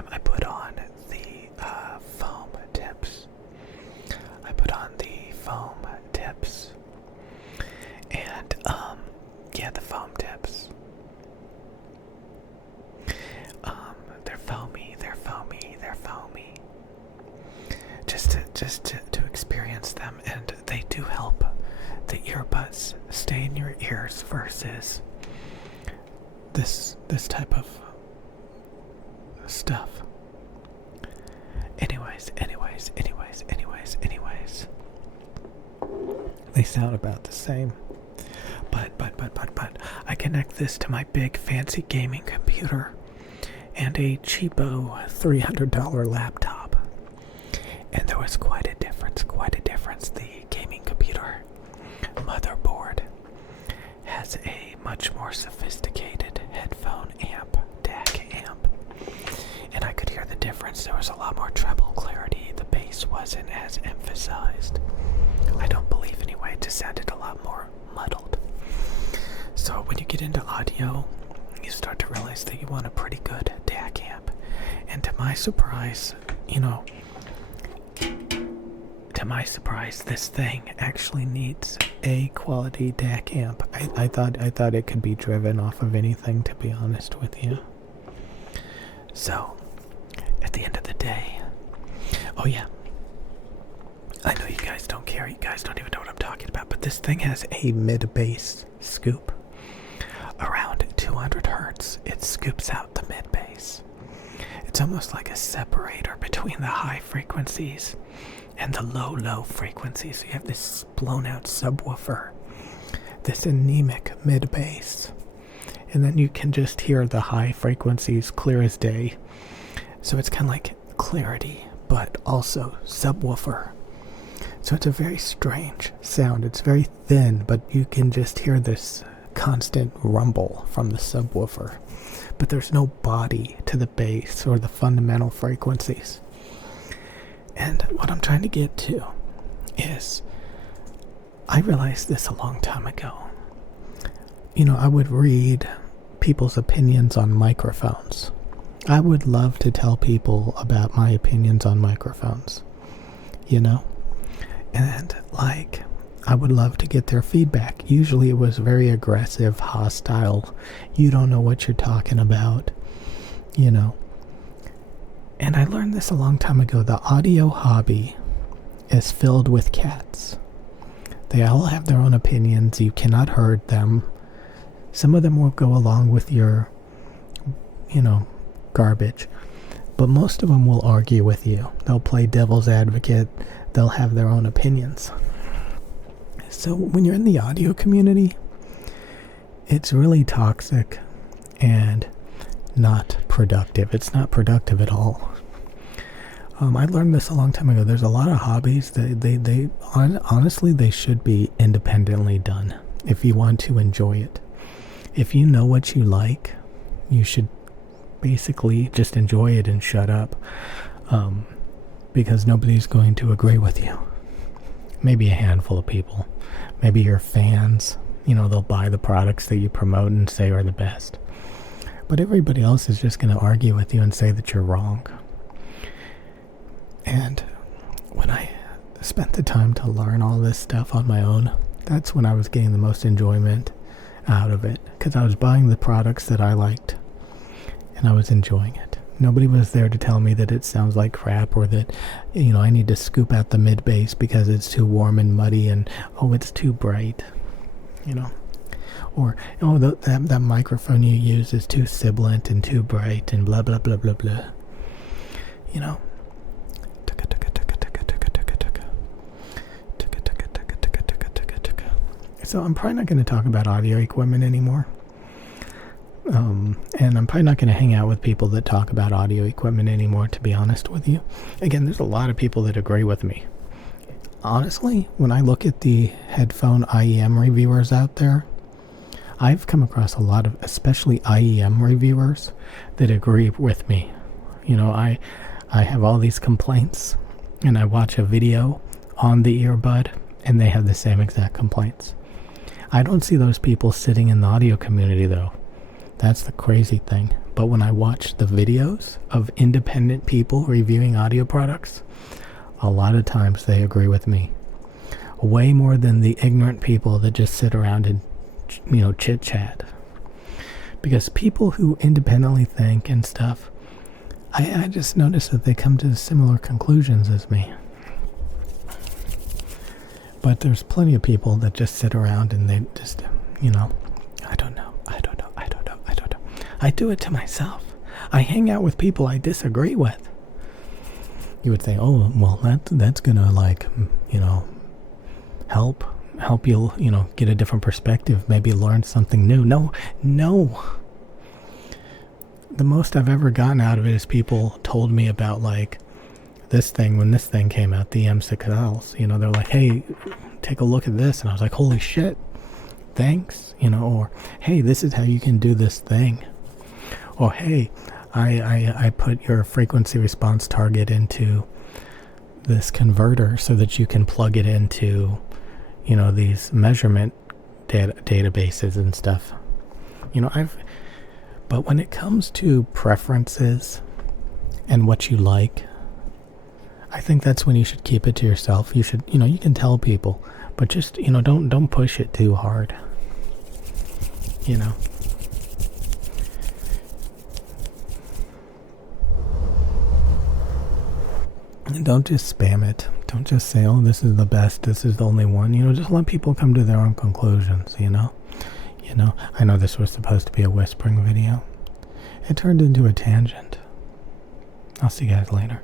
time I put on the foam tips. And, yeah, the foam tips. They're foamy. Just to experience them, and they do help the earbuds stay in your ears versus this type of stuff. Anyways. They sound about the same. But I connect this to my big fancy gaming computer and a cheapo $300 laptop. And there was quite a difference. The gaming computer motherboard has a much more sophisticated headphone amp, DAC amp. And I could hear the difference. There was a lot more treble clarity. The bass wasn't as emphasized. I don't believe anyway. It just sounded a lot more muddled. So when you get into audio, you start to realize that you want a pretty good DAC amp. And to my surprise, this thing actually needs a quality DAC amp. I thought it could be driven off of anything, to be honest with you. So, at the end of the day, oh yeah, I know you guys don't care. You guys don't even know what I'm talking about. But this thing has a mid-bass scoop. Around 200 hertz, it scoops out the mid-bass. It's almost like a separator between the high frequencies and the low frequencies. So you have this blown-out subwoofer, this anemic mid-bass. And then you can just hear the high frequencies clear as day. So it's kind of like clarity, but also subwoofer. So it's a very strange sound. It's very thin, but you can just hear this constant rumble from the subwoofer. But there's no body to the bass or the fundamental frequencies. And what I'm trying to get to is, I realized this a long time ago. I would read people's opinions on microphones. I would love to tell people about my opinions on microphones. And I would love to get their feedback. Usually it was very aggressive, hostile. You don't know what you're talking about, And I learned this a long time ago. The audio hobby is filled with cats. They all have their own opinions. You cannot hurt them. Some of them will go along with your, garbage. But most of them will argue with you. They'll play devil's advocate. They'll have their own opinions. So when you're in the audio community, it's really toxic and not productive. It's not productive at all. I learned this a long time ago. There's a lot of hobbies that honestly, they should be independently done if you want to enjoy it. If you know what you like, you should basically just enjoy it and shut up, because nobody's going to agree with you. Maybe a handful of people. Maybe your fans, they'll buy the products that you promote and say are the best. But everybody else is just going to argue with you and say that you're wrong. And when I spent the time to learn all this stuff on my own, that's when I was getting the most enjoyment out of it, because I was buying the products that I liked and I was enjoying it. Nobody was there to tell me that it sounds like crap, or that I need to scoop out the mid bass because it's too warm and muddy, and it's too bright, or that microphone you use is too sibilant and too bright and blah blah blah blah blah. So I'm probably not going to talk about audio equipment anymore. And I'm probably not going to hang out with people that talk about audio equipment anymore, to be honest with you. Again, there's a lot of people that agree with me. Honestly, when I look at the headphone IEM reviewers out there, I've come across a lot of, especially IEM reviewers, that agree with me. I have all these complaints, and I watch a video on the earbud, and they have the same exact complaints. I don't see those people sitting in the audio community, though. That's the crazy thing. But when I watch the videos of independent people reviewing audio products, a lot of times they agree with me. Way more than the ignorant people that just sit around and, chit chat. Because people who independently think and stuff, I just noticed that they come to similar conclusions as me. But there's plenty of people that just sit around and they just, I don't know. I do it to myself. I hang out with people I disagree with. You would think, oh, well, that's gonna help you, get a different perspective, maybe learn something new. No. The most I've ever gotten out of it is people told me about this thing, when this thing came out, the M6Ls, they're like, hey, take a look at this. And I was like, holy shit, thanks, or hey, this is how you can do this thing. Or hey, I put your frequency response target into this converter so that you can plug it into, these measurement databases and stuff. But when it comes to preferences and what you like, I think that's when you should keep it to yourself. You should, you can tell people, but just, don't push it too hard. And don't just spam it. Don't just say, oh, this is the best, this is the only one. Just let people come to their own conclusions, I know this was supposed to be a whispering video. It turned into a tangent. I'll see you guys later.